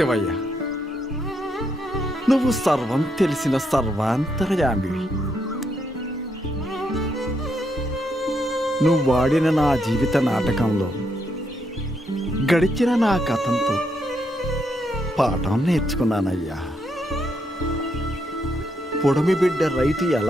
శివయ్య, నువ్వు సర్వం తెలిసిన సర్వాంతర్యామివి. నువ్వు వాడిన నా జీవిత నాటకంలో గడిచిన నా కథంతో పాఠం నేర్చుకున్నానయ్యా. పొడమి బిడ్డ రైతు ఎలా